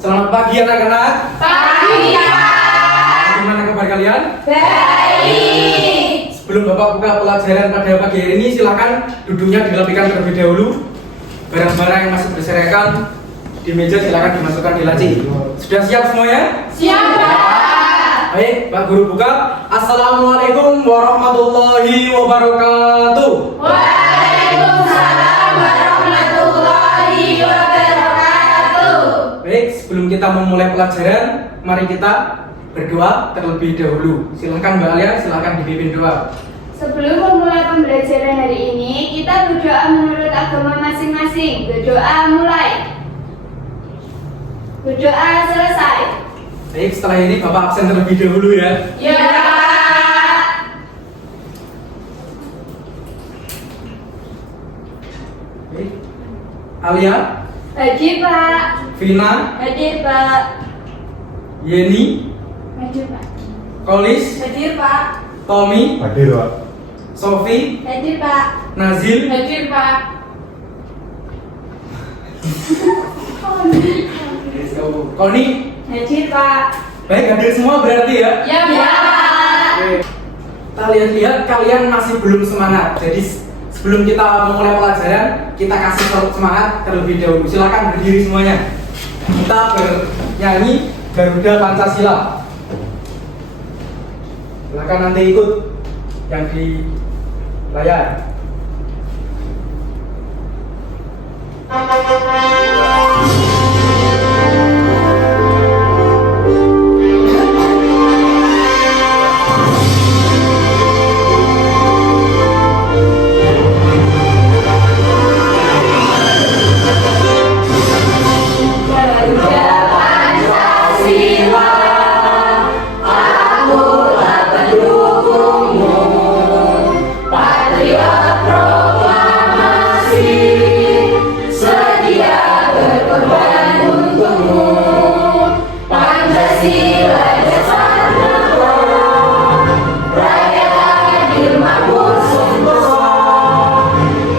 Selamat pagi anak-anak. Pagi, Pak. Bagaimana kabar kalian? Baik. Sebelum Bapak buka pelajaran pada pagi hari ini, silakan duduknya dirapikan terlebih dahulu. Barang-barang yang masih berserakan di meja silakan dimasukkan di laci. Sudah siap semuanya? Siap, Pak. Baik, Pak Guru buka. Assalamualaikum warahmatullahi wabarakatuh. Waalaikumsalam warahmatullahi wabarakatuh. Baik, sebelum kita memulai pelajaran, mari kita berdoa terlebih dahulu. Silakan Mbak Alia, silakan dipimpin doa. Sebelum memulai pembelajaran hari ini, kita berdoa menurut agama masing-masing. Berdoa mulai. Berdoa selesai. Baik, setelah ini Bapak absen terlebih dahulu ya. Ya, Pak. Baik. Alia, Hadir, Pak. Vina, Hadir, Pak. Yeni, Hadir, Pak. Kolis, Hadir, Pak. Tommy, Hadir, Pak. Sofi, Hadir, Pak. Nazil, Hadir, Pak. Koni. Hadir, Pak. Baik, hadir semua berarti ya. Ya, Pak. Oke. Kita lihat-lihat kalian masih belum semangat. Jadi sebelum kita memulai pelajaran, kita kasih semangat terlebih dahulu. Silakan berdiri semuanya. Kita bernyanyi Garuda Pancasila. Silakan nanti ikut yang di layar. Garuda Pancasila, akulah pendukungmu, patriot proklamasi, sedia berkorban untukmu. Pancasila dasar negara, rakyat adil makmur sempurna,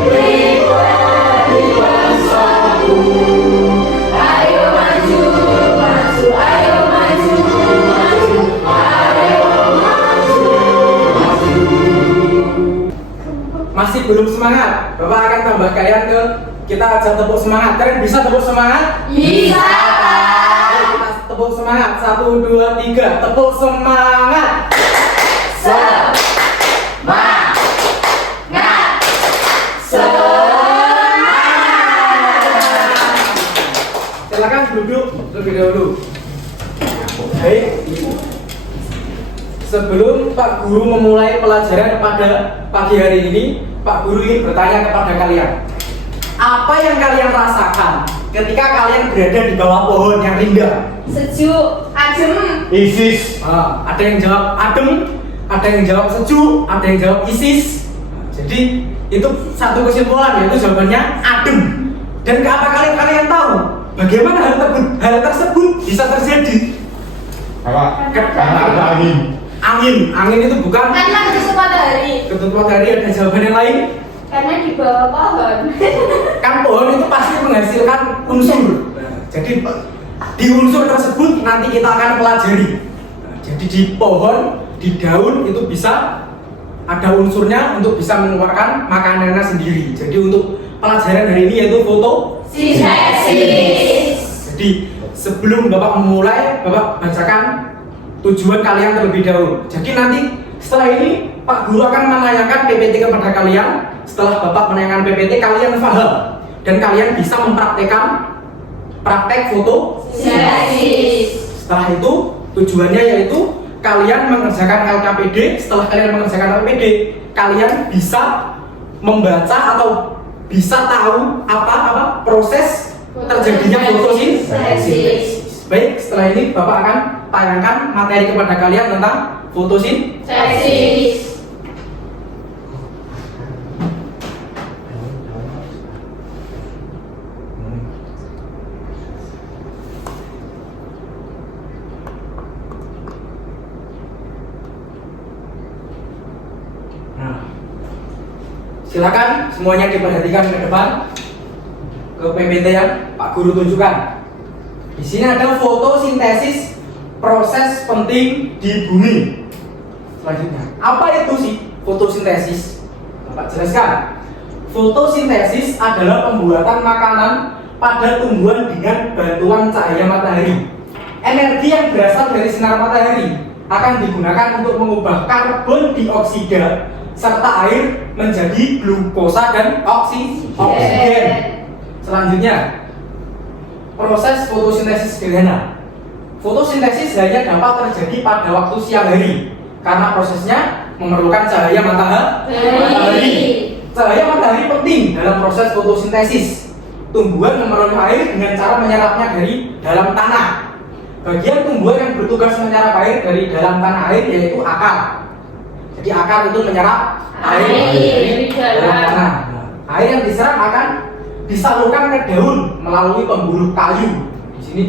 pribadi bangsaku. Ayo maju, maju, ayo maju, maju, ayo maju, maju. Masih belum semangat? Bapak akan tambah kalian ke kita ajak tepuk semangat. Kalian bisa tepuk semangat? Bisa, Pak. Ayo kita tepuk semangat. 1, 2, 3. Tepuk semangat. Semangat, Silakan duduk terlebih dahulu. Baik. Sebelum Pak Guru memulai pelajaran pada pagi hari ini, Pak Guru ingin bertanya kepada kalian. Apa yang kalian rasakan ketika kalian berada di bawah pohon yang rindang? sejuk, adem. ISIS. Ada yang jawab adem, ada yang jawab sejuk, ada yang jawab ISIS. Jadi itu satu kesimpulan, yaitu jawabannya adem. Dan apa kalian tahu bagaimana hal tersebut bisa terjadi? Apa? Karena ada angin. Angin itu bukan Karena ketemu matahari. ketut matahari. Ada jawaban yang lain. Karena di bawah pohon. Kan pohon itu pasti menghasilkan unsur. Jadi di unsur tersebut nanti kita akan pelajari. Jadi di pohon, di daun itu bisa ada unsurnya untuk bisa mengeluarkan makanannya sendiri. Jadi untuk pelajaran hari ini yaitu Sintesis. Jadi sebelum Bapak memulai, Bapak bacakan tujuan kalian terlebih dahulu. Jadi nanti setelah ini Pak Guru akan menanyakan PPT kepada kalian. Setelah Bapak menanyakan PPT, kalian paham dan kalian bisa mempraktekkan praktek foto. Sintesis. Setelah itu tujuannya yaitu kalian mengerjakan LKPD. Setelah kalian mengerjakan LKPD, kalian bisa membaca atau bisa tahu apa proses terjadinya fotosintesis. Baik, setelah ini Bapak akan tayangkan materi kepada kalian tentang fotosintesis. Silakan semuanya diperhatikan ke depan ke PPT yang Pak Guru tunjukkan. Di sini ada fotosintesis, proses penting di bumi. Selanjutnya, apa itu sih fotosintesis? Bapak jelaskan. Fotosintesis adalah pembuatan makanan pada tumbuhan dengan bantuan cahaya matahari. Energi yang berasal dari sinar matahari akan digunakan untuk mengubah karbon dioksida serta air menjadi glukosa dan oksigen. Selanjutnya, proses fotosintesis sederhana. Fotosintesis hanya dapat terjadi pada waktu siang hari karena prosesnya memerlukan cahaya matahari. Cahaya matahari penting dalam proses fotosintesis. Tumbuhan memerlukan air dengan cara menyerapnya dari dalam tanah. Bagian tumbuhan yang bertugas menyerap air dari dalam tanah air yaitu akar. Jadi akar itu menyerap air dari dalam tanah. Air yang diserap akan disalurkan ke daun melalui pembuluh kayu. Di sini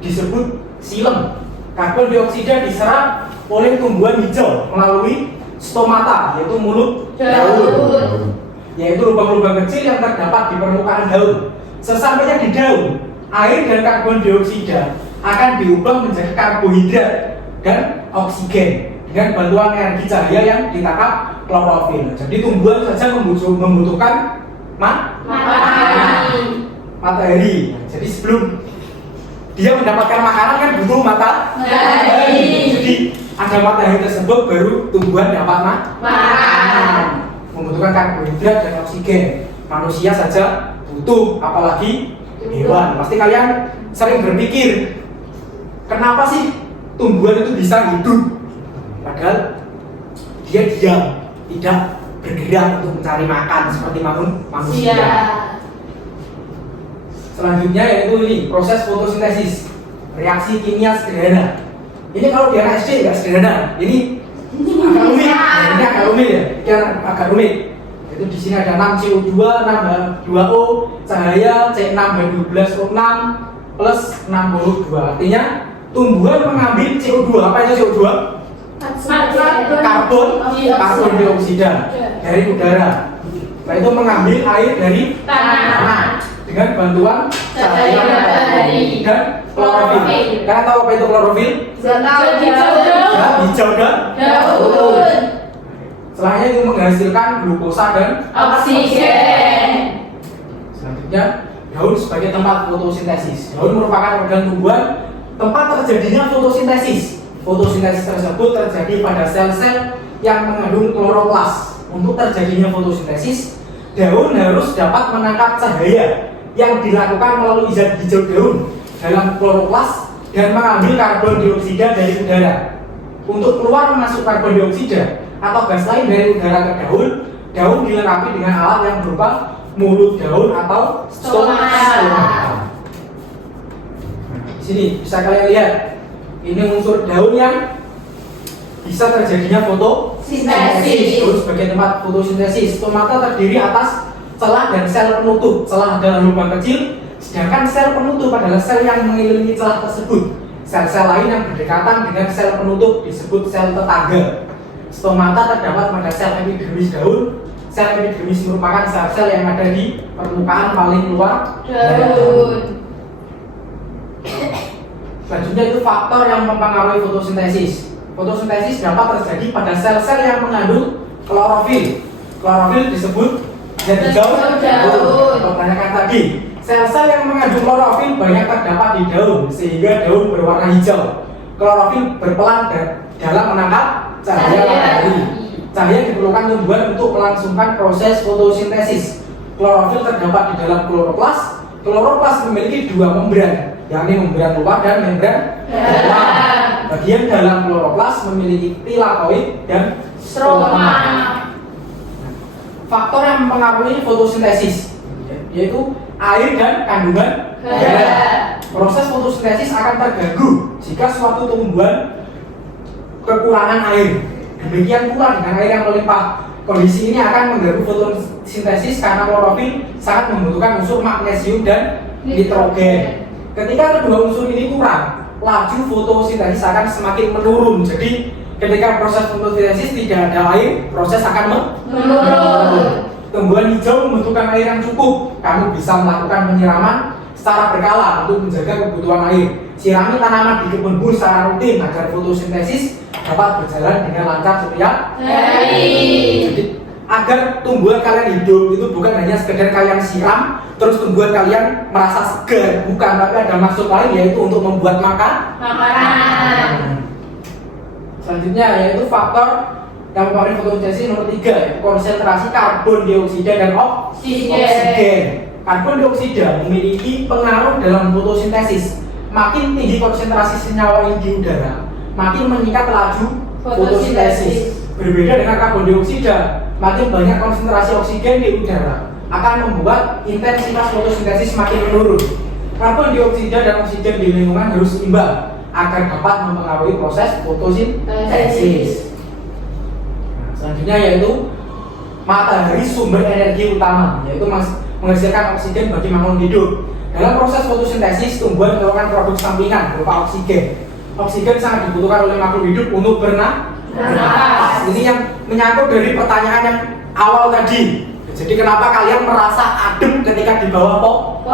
disebut xilem. Karbon dioksida diserap oleh tumbuhan hijau melalui stomata, yaitu mulut daun, yaitu lubang-lubang kecil yang terdapat di permukaan daun. Sesampainya di daun, air dan karbon dioksida akan diubah menjadi karbohidrat dan oksigen dengan bantuan energi cahaya yang ditangkap klorofil. Jadi tumbuhan saja membutuhkan matahari. Jadi sebelum dia mendapatkan makanan kan butuh matahari. Jadi ada matahari tersebut baru tumbuhan dapat makan. Membutuhkan karbohidrat dan oksigen. Manusia saja butuh, apalagi hewan. Pasti kalian sering berpikir, kenapa sih tumbuhan itu bisa hidup? Padahal dia diam, tidak bergerak untuk mencari makan seperti manusia. Selanjutnya yaitu ini proses fotosintesis, reaksi kimia sederhana. Ini kalau di anak SD nggak sederhana, ini agak rumit. Ini agak rumit ya, ini agak rumit. Itu di sini ada 6 CO2, 6 H2O, cahaya C6H12O6 plus 6O2. Artinya tumbuhan mengambil CO2. Apa itu CO2? Karbon dioksida dari udara. Setelah itu mengambil air dari tanah dengan bantuan cahaya matahari dan klorofil. Kalian tahu apa itu klorofil? Hijau dan daun. Setelahnya itu menghasilkan glukosa dan oksigen. Selanjutnya, daun sebagai tempat fotosintesis. Daun merupakan organ tumbuhan tempat terjadinya fotosintesis. Fotosintesis tersebut terjadi pada sel-sel yang mengandung kloroplas. Untuk terjadinya fotosintesis, daun harus dapat menangkap cahaya yang dilakukan melalui zat hijau daun dalam kloroplas dan mengambil karbon dioksida dari udara. Untuk keluar masuk karbon dioksida atau gas lain dari udara ke daun, daun dilengkapi dengan alat yang berupa mulut daun atau stomata. Di sini bisa kalian lihat, ini unsur daun yang bisa terjadinya fotosintesis. Daun sebagai tempat fotosintesis. Stomata terdiri atas celah dan sel penutup. Celah adalah lubang kecil, sedangkan sel penutup adalah sel yang mengelilingi celah tersebut. Sel-sel lain yang berdekatan dengan sel penutup disebut sel tetangga. Stomata terdapat pada sel epidermis daun. Sel epidermis merupakan sel-sel yang ada di permukaan paling luar daun. Selanjutnya itu faktor yang mempengaruhi fotosintesis. Fotosintesis dapat terjadi pada sel-sel yang mengandung klorofil. Klorofil disebut zat hijau daun. Kebanyakan tadi, sel-sel yang mengandung klorofil banyak terdapat di daun sehingga daun berwarna hijau. Klorofil berperan dalam menangkap cahaya matahari. Cahaya diperlukan tumbuhan untuk melangsungkan proses fotosintesis. Klorofil terdapat di dalam kloroplas. Kloroplas memiliki dua membran, yakni membran luar dan membran dalam. Bagian dalam kloroplas memiliki tilakoid dan stroma. Faktor yang mempengaruhi fotosintesis yaitu air dan kandungan garam. Proses fotosintesis akan terganggu jika suatu tumbuhan kekurangan air. Demikian pula dengan air yang melimpah. Kondisi ini akan mengganggu fotosintesis karena klorofil sangat membutuhkan unsur magnesium dan nitrogen. Ketika kedua unsur ini kurang, laju fotosintesis akan semakin menurun. Jadi ketika proses fotosintesis tidak ada air, proses akan menurun. Tumbuhan hijau membutuhkan air yang cukup. Kamu bisa melakukan penyiraman secara berkala untuk menjaga kebutuhan air. Sirami tanaman di kebun buah secara rutin agar fotosintesis dapat berjalan dengan lancar setiap hari. Jadi agar tumbuhan kalian hidup itu bukan hanya sekedar kalian siram terus tumbuhan kalian merasa segar, bukan, tapi ada maksud lain yaitu untuk membuat makanan. Selanjutnya yaitu faktor yang mempengaruhi fotosintesis nomor 3 yaitu konsentrasi karbon dioksida dan oksigen. Karbon dioksida memiliki pengaruh dalam fotosintesis. Makin tinggi konsentrasi senyawa ini di udara, makin meningkat laju fotosintesis. Berbeda dengan karbon dioksida, makin banyak konsentrasi oksigen di udara akan membuat intensitas fotosintesis makin menurun. Karbon dioksida dan oksigen di lingkungan harus seimbang agar dapat mempengaruhi proses fotosintesis. Selanjutnya yaitu matahari sumber energi utama, yaitu menghasilkan oksigen bagi makhluk hidup. Dalam proses fotosintesis, tumbuhan mengeluarkan produk sampingan berupa oksigen. Oksigen sangat dibutuhkan oleh makhluk hidup untuk bernafas. Ini yang menyangkut dari pertanyaan yang awal tadi. Jadi kenapa kalian merasa adem ketika di bawah pohon?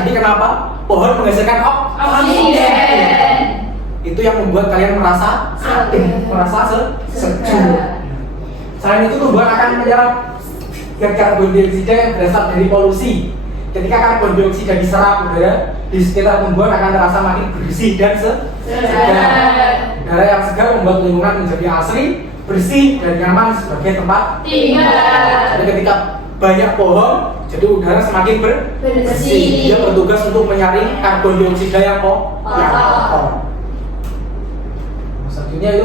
Jadi kenapa pohon menghasilkan oksigen? Itu yang membuat kalian merasa adem, merasa sejuk. Selain itu tumbuhan akan menyerap karbon dioksida yang berasal dari polusi. Ketika karbon dioksida diserap udara di sekitar tumbuhan akan terasa makin bersih dan segar. Udara yang segar membuat lingkungan menjadi asri, bersih dan nyaman sebagai tempat tinggal. Jadi ketika banyak pohon, jadi udara semakin bersih. Dia bertugas untuk menyaring karbon dioksida yang kotor. Selanjutnya itu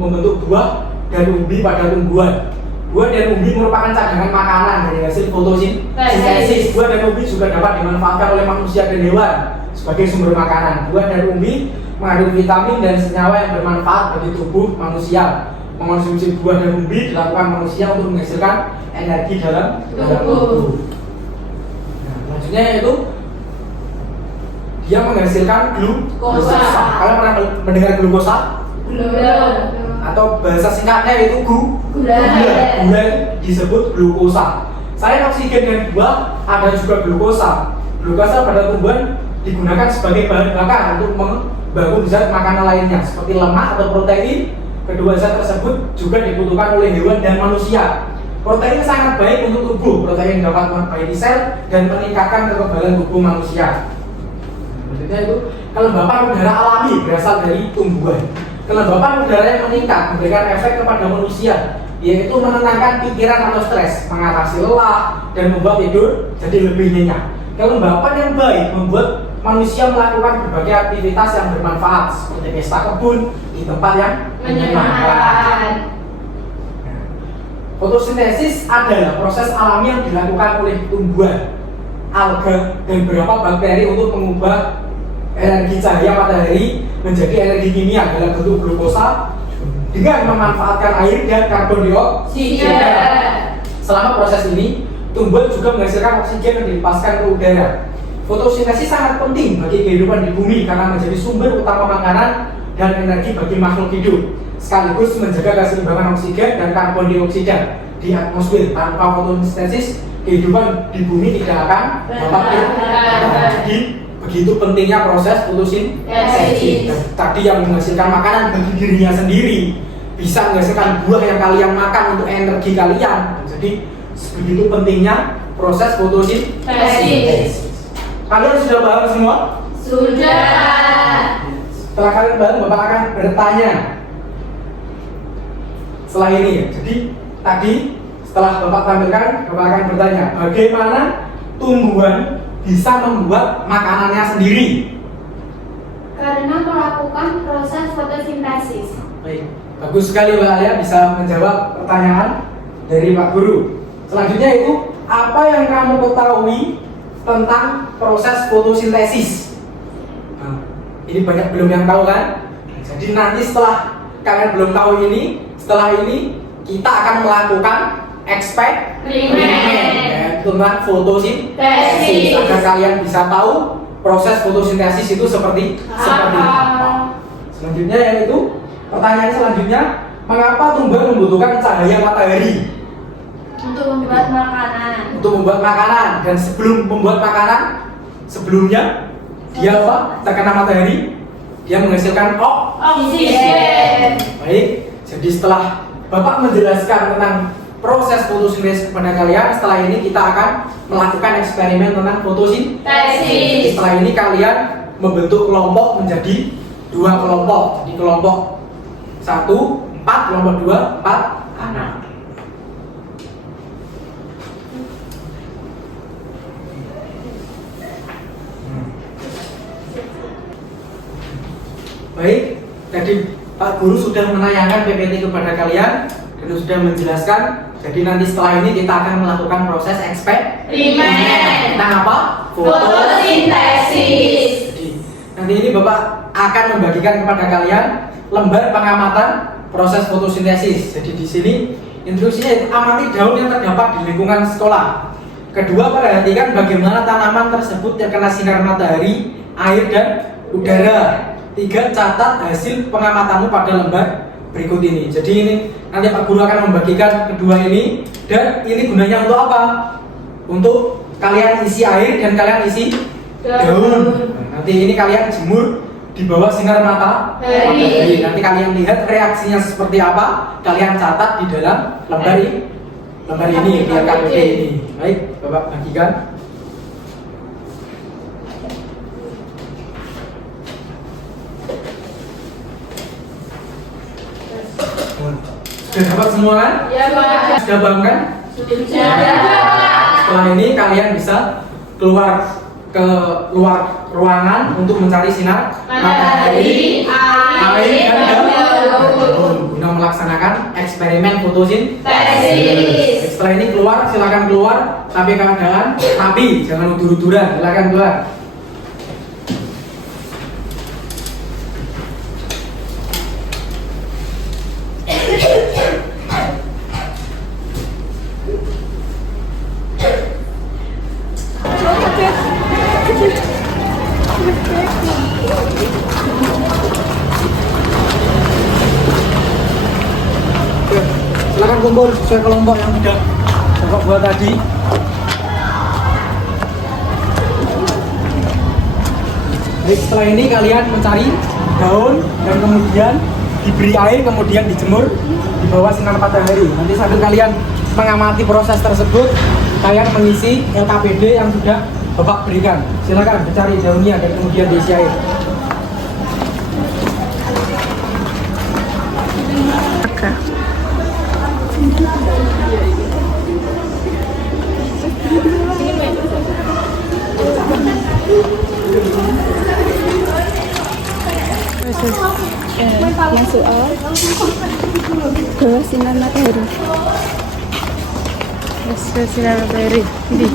membentuk buah dan umbi pada tumbuhan. Buah dan umbi merupakan cadangan makanan dari hasil fotosintesis. Buah dan umbi juga dapat dimanfaatkan oleh manusia dan hewan sebagai sumber makanan. Buah dan umbi mengandung vitamin dan senyawa yang bermanfaat bagi tubuh manusia. Mengonsumsi buah dan umbi dilakukan manusia untuk menghasilkan energi dalam tubuh. Nah, selanjutnya yaitu dia menghasilkan glukosa. Kalian pernah mendengar glukosa? Belum. Atau bahasa singkatnya itu gula disebut glukosa. Selain oksigen dan buah, ada juga glukosa. Glukosa pada tumbuhan digunakan sebagai bahan bakar untuk membangun zat makanan lainnya seperti lemak atau protein. Kedua zat tersebut juga dibutuhkan oleh hewan dan manusia. Protein sangat baik untuk tubuh. Protein dapat memperbaiki sel dan meningkatkan kekebalan tubuh manusia. Maksudnya itu kelembapan udara alami berasal dari tumbuhan. Kelembapan udara yang meningkat memberikan efek kepada manusia, yaitu menenangkan pikiran atau stres, mengatasi lelah, dan membuat tidur jadi lebih nyenyak. Kelembapan yang baik membuat manusia melakukan berbagai aktivitas yang bermanfaat, seperti pesta kebun di tempat yang menyenangkan. Fotosintesis adalah proses alami yang dilakukan oleh tumbuhan, alga, dan beberapa bakteri untuk mengubah energi cahaya matahari menjadi energi kimia dalam bentuk glukosa dengan memanfaatkan air dan karbon dioksida. Selama proses ini, tumbuhan juga menghasilkan oksigen yang dilepaskan ke udara. Fotosintesis sangat penting bagi kehidupan di bumi karena menjadi sumber utama makanan dan energi bagi makhluk hidup, sekaligus menjaga keseimbangan oksigen dan karbon dioksida di atmosfer. Tanpa fotosintesis, kehidupan di bumi tidak akan dapat terjadi. Begitu pentingnya proses fotosintesis. Tadi yang menghasilkan makanan bagi dirinya sendiri bisa menghasilkan buah yang kalian makan untuk energi kalian. Jadi begitu pentingnya proses fotosintesis. Kalian sudah paham semua? Sudah. Setelah kalian paham, Bapak akan bertanya setelah ini ya. Jadi tadi setelah Bapak tampilkan, Bapak akan bertanya bagaimana tumbuhan bisa membuat makanannya sendiri. Karena melakukan proses fotosintesis. Baik, bagus sekali Mbak Alia bisa menjawab pertanyaan dari Pak Guru. Selanjutnya itu apa yang kamu ketahui tentang proses fotosintesis? Nah, ini banyak belum yang tahu kan? Jadi nanti setelah kalian belum tahu ini, setelah ini kita akan melakukan eksperimen tentang fotosintesis agar kalian bisa tahu proses fotosintesis itu seperti apa. Selanjutnya yaitu pertanyaan selanjutnya, mengapa tumbuhan membutuhkan cahaya matahari untuk membuat makanan? untuk membuat makanan? Dan sebelum membuat makanan sebelumnya dia apa? Terkena matahari, dia menghasilkan Oksigen. Baik, jadi setelah Bapak menjelaskan tentang proses fotosintesis kepada kalian, setelah ini kita akan melakukan eksperimen tentang fotosintesis. Setelah ini kalian membentuk kelompok menjadi 2 kelompok. Di kelompok 1, 4, kelompok 2, 4, anak. Baik, jadi Pak Guru sudah menayangkan PPT kepada kalian dan sudah menjelaskan. Jadi nanti setelah ini kita akan melakukan proses eksperimen. Nah, apa? Fotosintesis. Jadi, nanti ini Bapak akan membagikan kepada kalian lembar pengamatan proses fotosintesis. Jadi di sini instruksinya amati daun yang terdapat di lingkungan sekolah. Kedua, perhatikan bagaimana tanaman tersebut terkena sinar matahari, air, dan udara. 3, catat hasil pengamatanmu pada lembar berikut ini. Jadi ini nanti Pak Guru akan membagikan kedua ini, dan ini gunanya untuk apa? Untuk kalian isi air dan kalian isi daun. Nanti ini kalian jemur di bawah sinar matahari. Nanti kalian lihat reaksinya seperti apa. Kalian catat di dalam lembar ini, biar KPD ini. Baik, Bapak bagikan. Sudah dapat semua kan? Ya, Pak. Sudah paham kan? Sudah. Setelah ini kalian bisa keluar ke luar ruangan untuk mencari sinar matahari, air, dan daun guna melaksanakan eksperimen fotosintesis. Setelah ini keluar, silakan keluar tapi keadaan rapi, jangan udur-uduran. Silakan keluar. Silakan kumpul sesuai kelompok yang sudah Bapak buat tadi. Baik, setelah ini kalian mencari daun dan kemudian diberi air, kemudian dijemur di bawah sinar matahari. Nanti sambil kalian mengamati proses tersebut, kalian mengisi LKPD yang sudah Bapak berikan. Silakan dicari daunnya dan kemudian diisi air. Yang soal bawah sinar matahari. Bawah sinar matahari. Ini.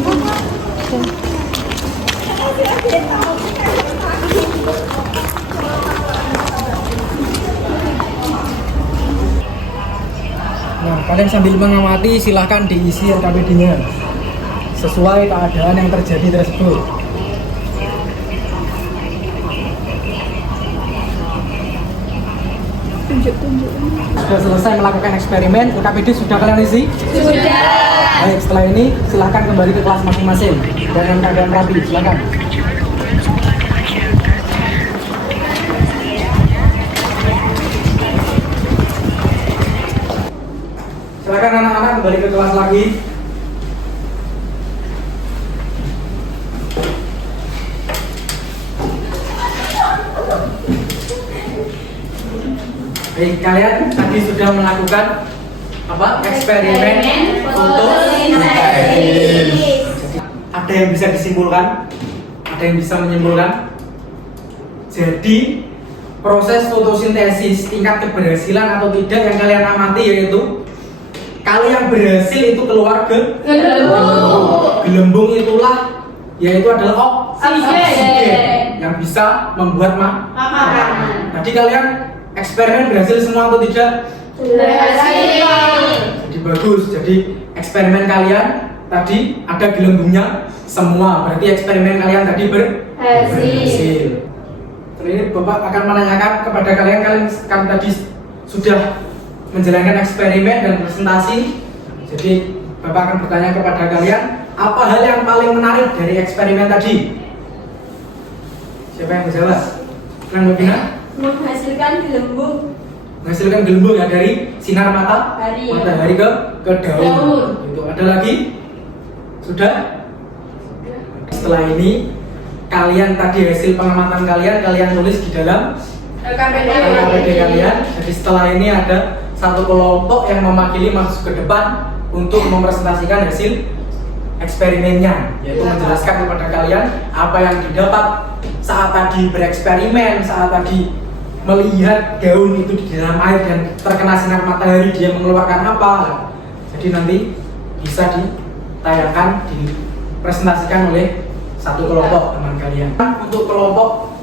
Nah, kalian sambil mengamati silahkan diisi LKPD-nya sesuai keadaan yang terjadi tersebut. Sudah selesai melakukan eksperimen, LKPD sudah kalian isi? Sudah. Baik, setelah ini silahkan kembali ke kelas masing-masing dengan keadaan rapi, silahkan. Silakan anak-anak kembali ke kelas lagi. Baik, kalian tadi sudah melakukan apa? Eksperimen fotosintesis. Ada yang bisa disimpulkan? Ada yang bisa menyimpulkan? Jadi proses fotosintesis tingkat keberhasilan atau tidak yang kalian amati yaitu kalau yang berhasil itu keluar ke Gelembung. gelembung, itulah yaitu adalah Oksigen yang bisa membuat makanan. Tadi kalian eksperimen berhasil semua atau tidak? Berhasil. Jadi bagus. Jadi eksperimen kalian tadi ada gelembungnya semua. Berarti eksperimen kalian tadi berhasil. Terus ini Bapak akan menanyakan kepada kalian kan tadi sudah menjalankan eksperimen dan presentasi. Jadi Bapak akan bertanya kepada kalian, apa hal yang paling menarik dari eksperimen tadi? Siapa yang menjawab? Silakan Mbak Bina. Menghasilkan gelembung. Menghasilkan gelembung ya dari sinar Matahari, ya. matahari ke daun. Daun. Itu ada lagi? Sudah? Setelah ini kalian tadi hasil pengamatan kalian tulis di dalam LKPD kalian. Jadi setelah ini ada satu kelompok yang mewakili masuk ke depan untuk mempresentasikan hasil eksperimennya, yaitu menjelaskan kepada kalian apa yang didapat saat tadi bereksperimen, saat tadi melihat daun itu di dalam air dan terkena sinar matahari dia mengeluarkan apa. Jadi nanti bisa ditayangkan, dipresentasikan oleh satu kelompok teman kalian. Untuk kelompok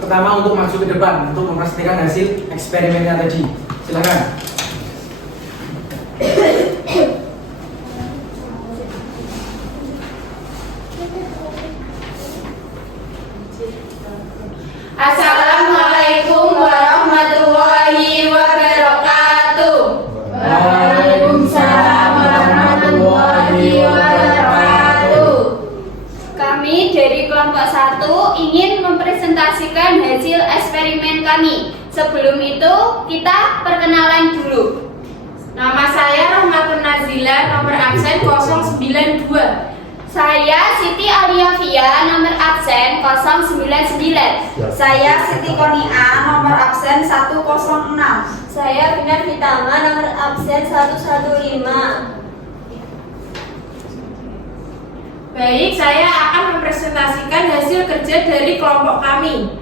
pertama untuk maju ke depan untuk mempresentasikan hasil eksperimennya tadi. Silakan. Assalamualaikum warahmatullahi wabarakatuh. Waalaikumsalam warahmatullahi wabarakatuh. Kami dari kelompok 1 ingin mempresentasikan hasil eksperimen kami. Sebelum itu, kita perkenalan dulu. Nama saya Rahmatun Nazila, nomor absen 092. Saya Siti Aliafia, nomor absen 099. Saya Siti Konia, nomor absen 106. Saya Binar Hitama, nomor absen 115. Baik, saya akan mempresentasikan hasil kerja dari kelompok kami.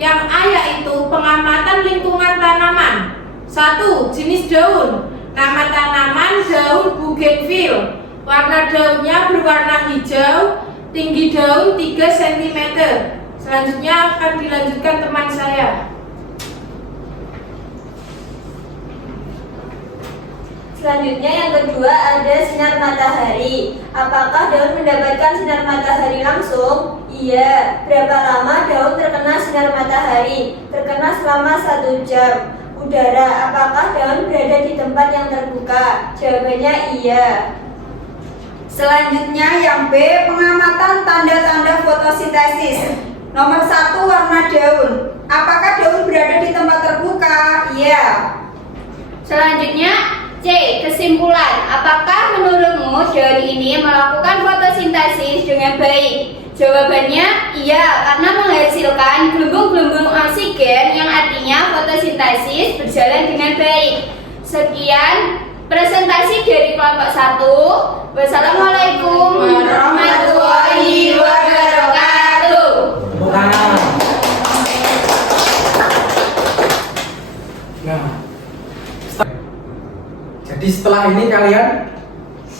Yang A yaitu pengamatan lingkungan tanaman. 1. Jenis daun. Nama tanaman daun bougainville. Warna daunnya berwarna hijau. Tinggi daun 3 cm. Selanjutnya akan dilanjutkan teman saya. Selanjutnya yang kedua ada sinar matahari. Apakah daun mendapatkan sinar matahari langsung? Iya. Berapa lama daun terkena sinar matahari? Terkena selama 1 jam. Udara. Apakah daun berada di tempat yang terbuka? Jawabannya iya. Selanjutnya yang B, pengamatan tanda-tanda fotosintesis. Nomor 1, warna daun. Apakah daun berada di tempat terbuka? Iya. Selanjutnya C. Kesimpulan. Apakah menurutmu daun ini melakukan fotosintesis dengan baik? Jawabannya iya, karena menghasilkan gelembung-gelembung oksigen yang artinya fotosintesis berjalan dengan baik. Sekian presentasi dari kelompok 1. Wassalamualaikum warahmatullahi wabarakatuh. Nah, jadi setelah ini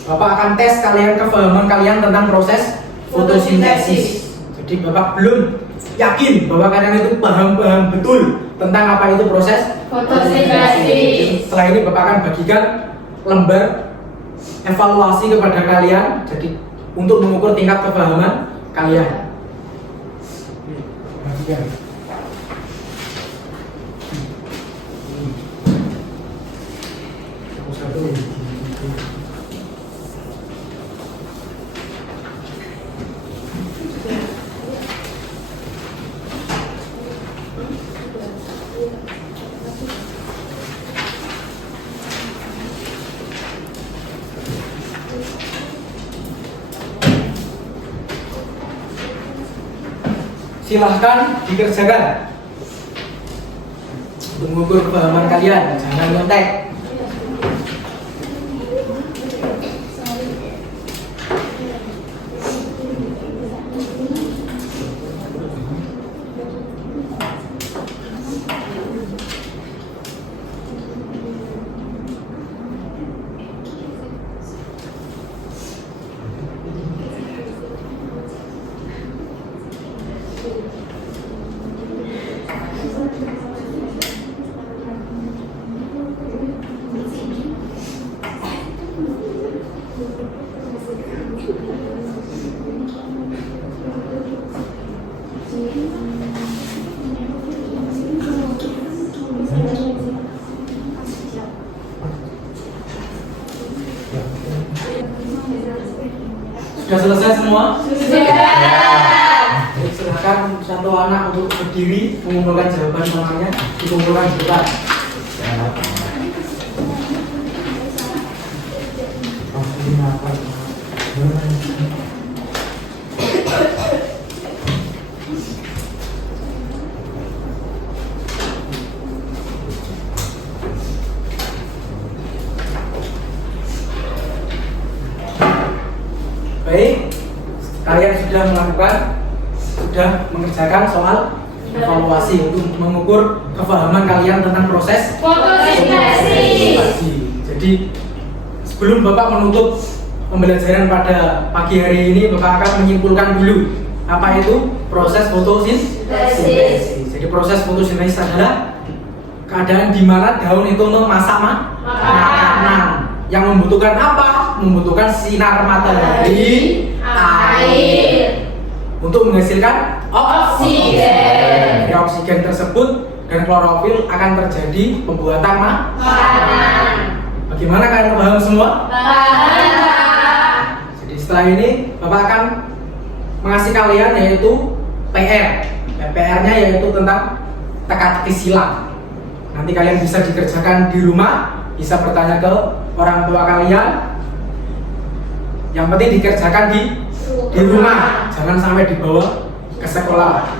Bapak akan tes kefahaman kalian tentang proses fotosintesis. Jadi Bapak belum yakin bahwa kalian itu paham betul tentang apa itu proses Fotosintesis. Setelah ini Bapak akan bagikan lembar evaluasi kepada kalian, jadi untuk mengukur tingkat kepahaman kalian. Bagikan. Silahkan dikerjakan untuk mengukur kepahaman kalian, jangan nyontek. Sudah selesai semua? Sudah. Silahkan satu tua anak untuk berdiri mengumpulkan jawaban semuanya, dikumpulkan di depan. Baik, kalian sudah mengerjakan soal evaluasi untuk mengukur kepahaman kalian tentang proses Fotosintesis. Jadi sebelum Bapak menutup pembelajaran pada pagi hari ini, Bapak akan menyimpulkan dulu apa itu proses fotosintesis. Jadi proses fotosintesis adalah keadaan di mana daun itu memasak makanan yang membutuhkan apa? Membutuhkan sinar matahari, air untuk menghasilkan oksigen. Dari oksigen tersebut dan klorofil akan terjadi pembuatan makanan. Bagaimana kalian paham semua? Jadi setelah ini Bapak akan mengasih kalian yaitu PR. PR-nya yaitu tentang teka-teki silang. Nanti kalian bisa dikerjakan di rumah, bisa bertanya ke orang tua kalian. Yang penting dikerjakan di rumah, jangan sampai dibawa ke sekolah.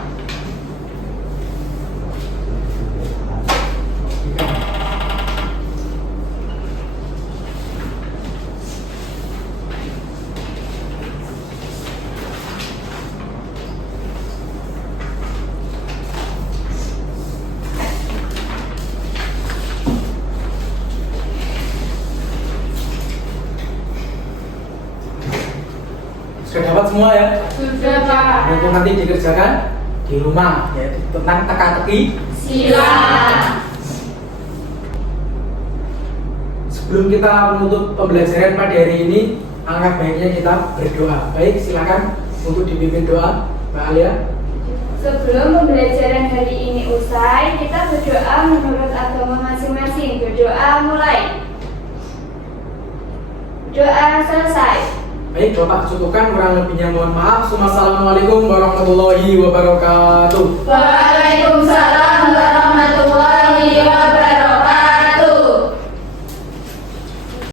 Sudah dapat semua ya? Sudah, Pak. Itu nanti dikerjakan di rumah, yaitu tentang teka-teki Silang. Sebelum kita menutup pembelajaran pada hari ini, alangkah baiknya kita berdoa. Baik, silakan untuk dipimpin doa, Mbak Alia. Sebelum pembelajaran hari ini usai, kita berdoa menurut agama masing-masing. Berdoa mulai. Doa selesai. Baik, Bapak cukupkan, kurang lebihnya mohon maaf. Assalamualaikum warahmatullahi wabarakatuh. Waalaikumsalam warahmatullahi wabarakatuh.